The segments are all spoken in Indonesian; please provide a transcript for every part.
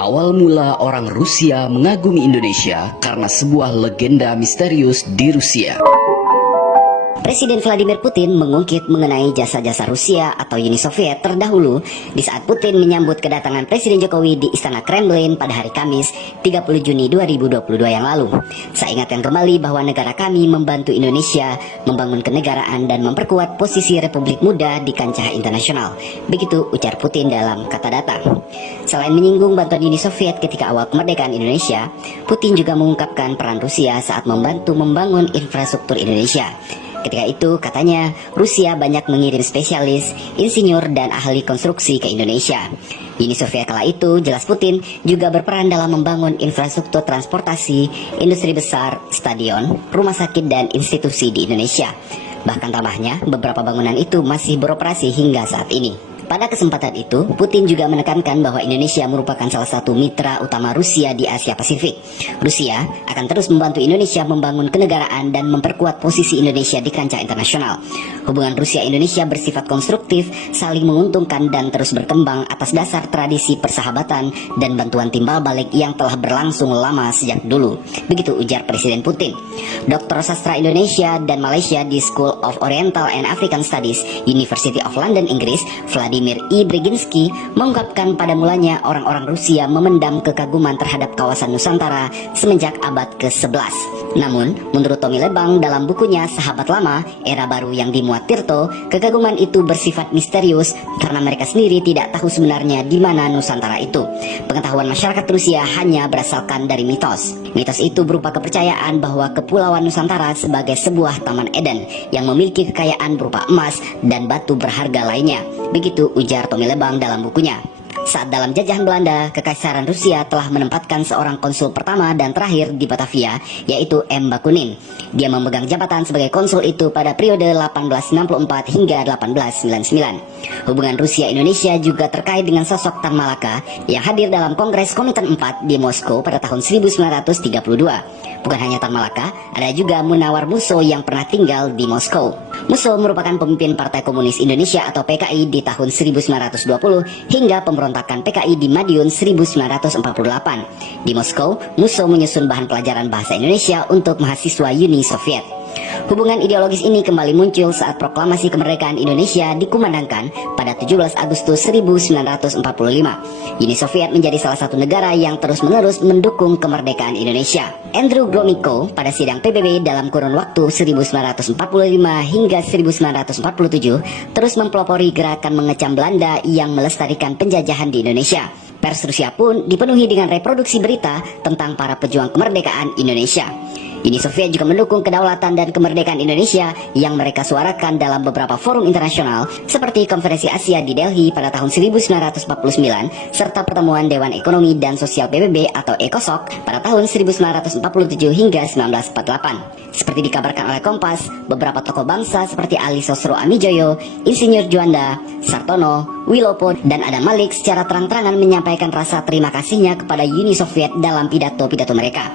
Awal mula orang Rusia mengagumi Indonesia karena sebuah legenda misterius di Rusia. Presiden Vladimir Putin mengungkit mengenai jasa-jasa Rusia atau Uni Soviet terdahulu di saat Putin menyambut kedatangan Presiden Jokowi di Istana Kremlin pada hari Kamis 30 Juni 2022 yang lalu. Saya ingatkan kembali bahwa negara kami membantu Indonesia membangun kenegaraan dan memperkuat posisi Republik Muda di kancah internasional. Begitu ujar Putin dalam kata data. Selain menyinggung bantuan Uni Soviet ketika awal kemerdekaan Indonesia, Putin juga mengungkapkan peran Rusia saat membantu membangun infrastruktur Indonesia. Ketika itu, katanya, Rusia banyak mengirim spesialis, insinyur, dan ahli konstruksi ke Indonesia. Uni Soviet kala itu, jelas Putin, juga berperan dalam membangun infrastruktur transportasi, industri besar, stadion, rumah sakit, dan institusi di Indonesia. Bahkan tambahnya, beberapa bangunan itu masih beroperasi hingga saat ini. Pada kesempatan itu, Putin juga menekankan bahwa Indonesia merupakan salah satu mitra utama Rusia di Asia Pasifik. Rusia akan terus membantu Indonesia membangun kenegaraan dan memperkuat posisi Indonesia di kancah internasional. Hubungan Rusia-Indonesia bersifat konstruktif, saling menguntungkan dan terus berkembang atas dasar tradisi persahabatan dan bantuan timbal balik yang telah berlangsung lama sejak dulu. Begitu ujar Presiden Putin. Dr. Sastra Indonesia dan Malaysia di School of Oriental and African Studies, University of London, Inggris, Vladimir I. Brzezinski mengungkapkan pada mulanya orang-orang Rusia memendam kekaguman terhadap kawasan Nusantara semenjak abad ke-11. Namun, menurut Tommy Lebang dalam bukunya Sahabat Lama, Era Baru yang dimuat Tirto, kekaguman itu bersifat misterius karena mereka sendiri tidak tahu sebenarnya di mana Nusantara itu. Pengetahuan masyarakat Rusia hanya berasalkan dari mitos. Mitos itu berupa kepercayaan bahwa Kepulauan Nusantara sebagai sebuah Taman Eden yang memiliki kekayaan berupa emas dan batu berharga lainnya. Begitu ujar Tommy Lebang dalam bukunya. Saat dalam jajahan Belanda, Kekaisaran Rusia telah menempatkan seorang konsul pertama dan terakhir di Batavia, yaitu M. Bakunin. Dia memegang jabatan sebagai konsul itu pada periode 1864 hingga 1899. Hubungan Rusia-Indonesia juga terkait dengan sosok Tan Malaka yang hadir dalam Kongres Komintan 4 di Moskow pada tahun 1932. Bukan hanya Tan Malaka, ada juga Munawar Musso yang pernah tinggal di Moskow. Musso merupakan pemimpin Partai Komunis Indonesia atau PKI di tahun 1920 hingga pemberontakan PKI di Madiun 1948. Di Moskow, Musso menyusun bahan pelajaran bahasa Indonesia untuk mahasiswa Uni Soviet. Hubungan ideologis ini kembali muncul saat proklamasi kemerdekaan Indonesia dikumandangkan pada 17 Agustus 1945. Uni Soviet menjadi salah satu negara yang terus-menerus mendukung kemerdekaan Indonesia. Andrew Gromyko pada sidang PBB dalam kurun waktu 1945 hingga 1947 terus mempelopori gerakan mengecam Belanda yang melestarikan penjajahan di Indonesia. Pers Rusia pun dipenuhi dengan reproduksi berita tentang para pejuang kemerdekaan Indonesia. Uni Soviet juga mendukung kedaulatan dan kemerdekaan Indonesia yang mereka suarakan dalam beberapa forum internasional seperti Konferensi Asia di Delhi pada tahun 1949 serta pertemuan Dewan Ekonomi dan Sosial PBB atau ECOSOC pada tahun 1947 hingga 1948. Seperti dikabarkan oleh Kompas, beberapa tokoh bangsa seperti Ali Sosro Amijoyo, Insinyur Juanda, Sartono, Wilopo, dan Adam Malik secara terang-terangan menyampaikan rasa terima kasihnya kepada Uni Soviet dalam pidato-pidato mereka.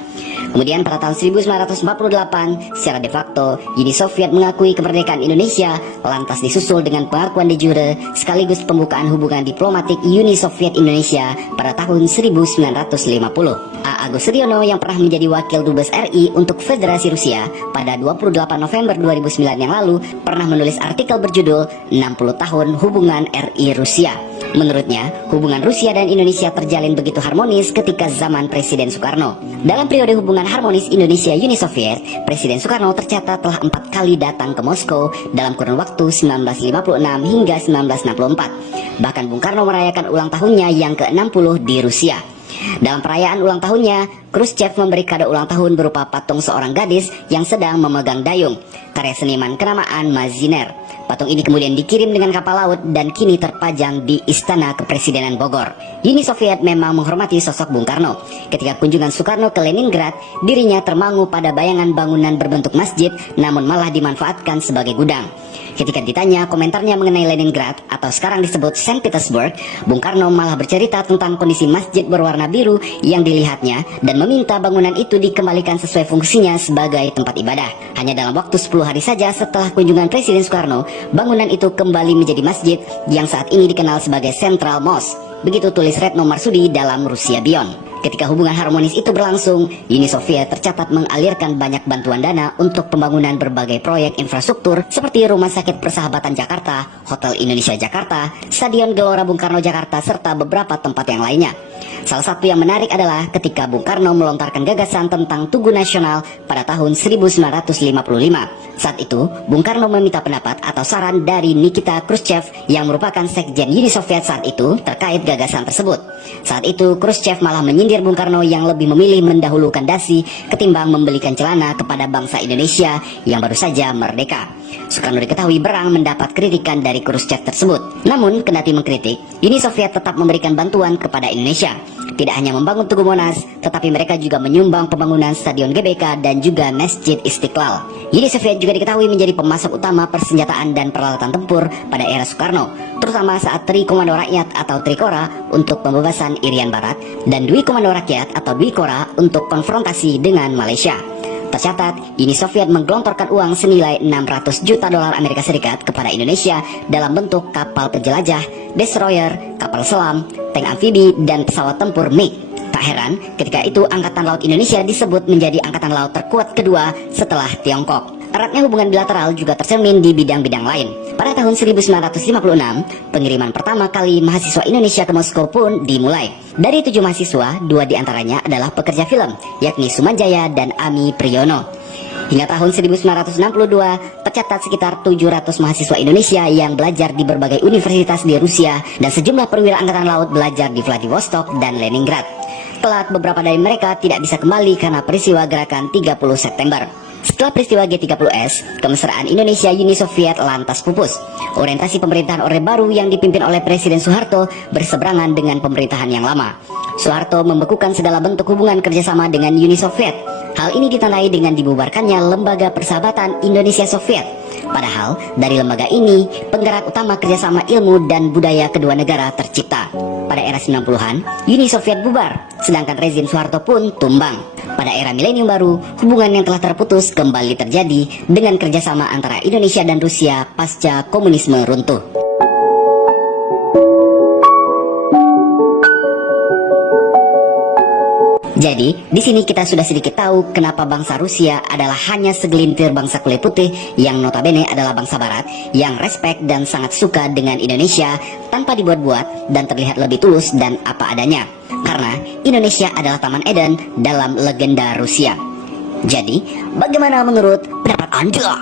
Kemudian pada tahun 1948, secara de facto, Uni Soviet mengakui kemerdekaan Indonesia, lantas disusul dengan pengakuan de jure sekaligus pembukaan hubungan diplomatik Uni Soviet Indonesia pada tahun 1950. A. Agus Riono yang pernah menjadi wakil dubes RI untuk Federasi Rusia pada 28 November 2009 yang lalu pernah menulis artikel berjudul 60 tahun hubungan RI Rusia. Menurutnya, hubungan Rusia dan Indonesia terjalin begitu harmonis ketika zaman Presiden Soekarno. Dalam periode hubungan harmonis Indonesia-Uni Soviet, Presiden Soekarno tercatat telah 4 kali datang ke Moskow dalam kurun waktu 1956 hingga 1964. Bahkan Bung Karno merayakan ulang tahunnya yang ke-60 di Rusia. Dalam perayaan ulang tahunnya, Khrushchev memberi kado ulang tahun berupa patung seorang gadis yang sedang memegang dayung, karya seniman kenamaan Maziner. Patung ini kemudian dikirim dengan kapal laut dan kini terpajang di Istana Kepresidenan Bogor. Uni Soviet memang menghormati sosok Bung Karno. Ketika kunjungan Soekarno ke Leningrad, dirinya termangu pada bayangan bangunan berbentuk masjid, namun malah dimanfaatkan sebagai gudang. Ketika ditanya komentarnya mengenai Leningrad atau sekarang disebut Saint Petersburg, Bung Karno malah bercerita tentang kondisi masjid berwarna biru yang dilihatnya dan meminta bangunan itu dikembalikan sesuai fungsinya sebagai tempat ibadah. Hanya dalam waktu 10 hari saja setelah kunjungan Presiden Soekarno, bangunan itu kembali menjadi masjid yang saat ini dikenal sebagai Central Mosque. Begitu tulis Retno Marsudi dalam Rusia Beyond. Ketika hubungan harmonis itu berlangsung, Uni Soviet tercatat mengalirkan banyak bantuan dana untuk pembangunan berbagai proyek infrastruktur seperti Rumah Sakit Persahabatan Jakarta, Hotel Indonesia Jakarta, Stadion Gelora Bung Karno Jakarta, serta beberapa tempat yang lainnya. Salah satu yang menarik adalah ketika Bung Karno melontarkan gagasan tentang Tugu Nasional pada tahun 1955. Saat itu, Bung Karno meminta pendapat atau saran dari Nikita Khrushchev yang merupakan sekjen Uni Soviet saat itu terkait gagasan tersebut. Saat itu, Khrushchev malah menyindir Bung Karno yang lebih memilih mendahulukan dasi ketimbang membelikan celana kepada bangsa Indonesia yang baru saja merdeka. Soekarno diketahui berang mendapat kritikan dari Khrushchev tersebut. Namun, kendati mengkritik, Uni Soviet tetap memberikan bantuan kepada Indonesia. Tidak hanya membangun Tugu Monas, tetapi mereka juga menyumbang pembangunan Stadion GBK dan juga Masjid Istiqlal. Uni Soviet juga diketahui menjadi pemasok utama persenjataan dan peralatan tempur pada era Soekarno, terutama saat Tri Komando Rakyat atau Trikora untuk pembebasan Irian Barat dan Dwi Komando Rakyat atau Dwikora untuk konfrontasi dengan Malaysia. Tercatat, Uni Soviet menggelontorkan uang senilai 600 juta dolar Amerika Serikat kepada Indonesia dalam bentuk kapal penjelajah, destroyer, kapal selam, tank amfibi, dan pesawat tempur MiG. Tak heran, ketika itu Angkatan Laut Indonesia disebut menjadi Angkatan Laut terkuat kedua setelah Tiongkok. Eratnya hubungan bilateral juga tercermin di bidang-bidang lain. Pada tahun 1956, pengiriman pertama kali mahasiswa Indonesia ke Moskow pun dimulai. Dari 7 mahasiswa, 2 diantaranya adalah pekerja film, yakni Sumanjaya dan Ami Priyono. Hingga tahun 1962, tercatat sekitar 700 mahasiswa Indonesia yang belajar di berbagai universitas di Rusia dan sejumlah perwira Angkatan Laut belajar di Vladivostok dan Leningrad. Kelak beberapa dari mereka tidak bisa kembali karena peristiwa gerakan 30 September. Setelah peristiwa G30S, kemesraan Indonesia-Uni Soviet lantas pupus. Orientasi pemerintahan Orde Baru yang dipimpin oleh Presiden Soeharto berseberangan dengan pemerintahan yang lama. Soeharto membekukan segala bentuk hubungan kerjasama dengan Uni Soviet. Hal ini ditandai dengan dibubarkannya Lembaga Persahabatan Indonesia-Soviet. Padahal, dari lembaga ini, penggerak utama kerjasama ilmu dan budaya kedua negara tercipta. Pada era 90-an, Uni Soviet bubar, sedangkan rezim Soeharto pun tumbang. Pada era milenium baru, hubungan yang telah terputus kembali terjadi dengan kerjasama antara Indonesia dan Rusia pasca komunisme runtuh. Jadi, di sini kita sudah sedikit tahu kenapa bangsa Rusia adalah hanya segelintir bangsa kulit putih yang notabene adalah bangsa barat yang respek dan sangat suka dengan Indonesia tanpa dibuat-buat dan terlihat lebih tulus dan apa adanya. Karena Indonesia adalah Taman Eden dalam legenda Rusia. Jadi, bagaimana menurut pendapat Anda?